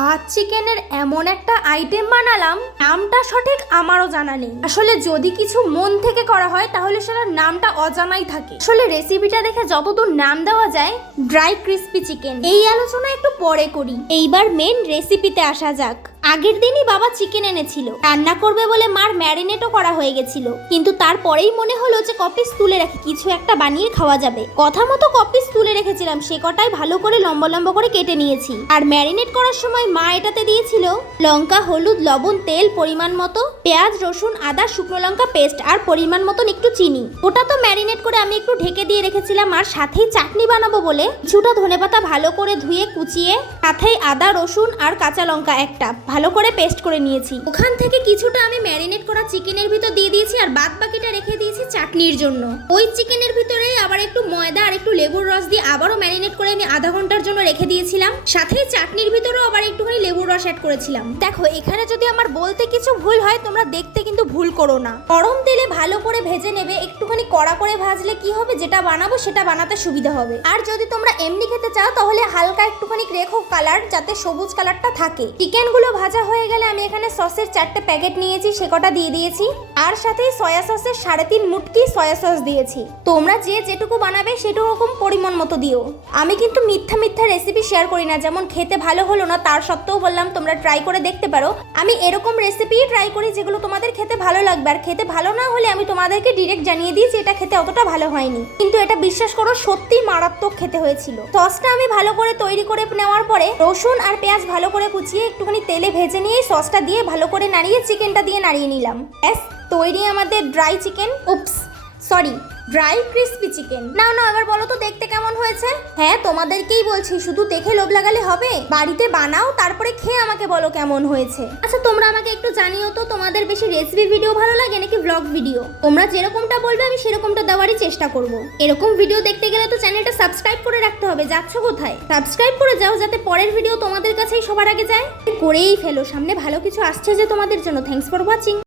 আজ চিকেনের এমন একটা আইটেম বানালাম, নামটা সঠিক আমারও জানা নেই। আসলে যদি কিছু মন থেকে করা হয় তাহলে সেটার নামটা অজানাই থাকে। আসলে রেসিপিটা দেখে যতদূর নাম দেওয়া যায়, ড্রাই ক্রিস্পি চিকেন। এই আলোচনা একটু পরে করি, এইবার মেন রেসিপিতে আসা যাক। আগের দিনই বাবা চিকেন এনেছিল, রান্না করবে বলে মার ম্যারিনেটও করা হয়ে গেছিল, কিন্তু তারপরেই মনে হলো যে কপিস তুলে রাখি, কিছু একটা বানিয়ে খাওয়া যাবে। কথা মতো কপিস তুলে রেখেছিলাম, সে কটাই ভালো করে লম্বা লম্বা করে কেটে নিয়েছি। আর ম্যারিনেট করার সময় মা এটাতে দিয়েছিল লঙ্কা, হলুদ, লবণ, তেল পরিমাণ মতো, পেঁয়াজ, রসুন, আদা, শুকনো লঙ্কা পেস্ট আর পরিমাণ মতন একটু চিনি। ওটা তো ম্যারিনেট করে আমি একটু ঢেকে দিয়ে রেখেছিলাম। আর সাথেই চাটনি বানাবো বলে কিছুটা ধনেপাতা ভালো করে ধুয়ে কুচিয়ে, সাথেই আদা, রসুন আর কাঁচা লঙ্কা একটা ভালো করে পেস্ট করে নিয়েছি। ওখান থেকে কিছুটা আমি ম্যারিনেট করা চিকেনের ভিতর দিয়ে দিয়েছি, আর বাদ বাকিটা রেখে দিয়েছি চাটনির জন্য। ওই চিকেনের ভিতরে আবার একটু ময়দা আর একটু লেবুর রস দিয়ে আবারও ম্যারিনেট করে আমি আধা ঘন্টার জন্য রেখে দিয়েছিলাম। সাথে চাটনির ভিতরেও আবার একটুখানি লেবুর রস অ্যাড করেছিলাম। দেখো, এখানে যদি আমার বলতে কিছু ভুল হয় তোমরা দেখতে কিন্তু ভুল করো না। গরম তেলে ভালো করে ভেজে নেবে, একটুখানি কড়া করে ভাজলে কি হবে, যেটা বানাবো সেটা বানাতে সুবিধা হবে। আর যদি তোমরা এমনি খেতে চাও তাহলে হালকা একটুখানি রেখো কালার, যাতে সবুজ কালারটা থাকে। চিকেনগুলো ভাজা হয়ে গেলে আমি এখানে সসের 4টে প্যাকেট নিয়েছি, সে কটা দিয়ে দিয়েছি। আর সাথে সয়া সসের 3.5 মুটকি সয়া সস দিয়েছি। তোমরা যে যেটুকু বানাবে সেটুকু পরিমাণ মতো দিও। আমি কিন্তু মিথ্যা মিথ্যা রেসিপি শেয়ার করি না, যেমন খেতে ভালো হলো না তার সত্ত্বেও বললাম তোমরা ট্রাই করে দেখতে পারো। আমি এরকম রেসিপি ট্রাই করি যেগুলো তোমাদের খেতে ভালো লাগবে, আর খেতে ভালো না হলে আমি তোমাদেরকে ডিরেক্ট জানিয়ে দিই যে এটা খেতে অতটা ভালো হয়নি। কিন্তু এটা বিশ্বাস করো সত্যি মারাত্মক খেতে হয়েছিল। সসটা আমি ভালো করে তৈরি করে নেওয়ার পরে রসুন আর পেঁয়াজ ভালো করে কুচিয়ে একটুখানি তেলে ভেজে নিয়ে সসটা দিয়ে ভালো করে নাড়িয়ে চিকেনটা দিয়ে নাড়িয়ে নিলাম। ব্যাস তৈরি আমাদের dry chicken, dry crispy chicken. না এবার বলো তো দেখতে কেমন হয়েছে? হ্যাঁ, তোমাদেরকেই বলছি, শুধু দেখে লোভ লাগালে হবে, বাড়িতে বানাও, তারপরে খেয়ে আমাকে বলো কেমন হয়েছে। আচ্ছা, তোমরা আমাকে একটু জানিও তো তোমাদের বেশি রেসিপি ভিডিও ভালো লাগে নাকি ব্লগ ভিডিও। তোমরা যেরকমটা বলবে আমি সেরকমটা দেওয়ারই চেষ্টা করব। এরকম ভিডিও দেখতে গেলে তো চ্যানেলটা সাবস্ক্রাইব করে রাখতে হবে। যাচ্ছ কোথায়? সাবস্ক্রাইব করে যাও, যাতে পরের ভিডিও তোমাদের কাছেই সবার আগে যায়। করেই ফেলো, সামনে ভালো কিছু আসছে যে তোমাদের জন্য। Thanks for watching.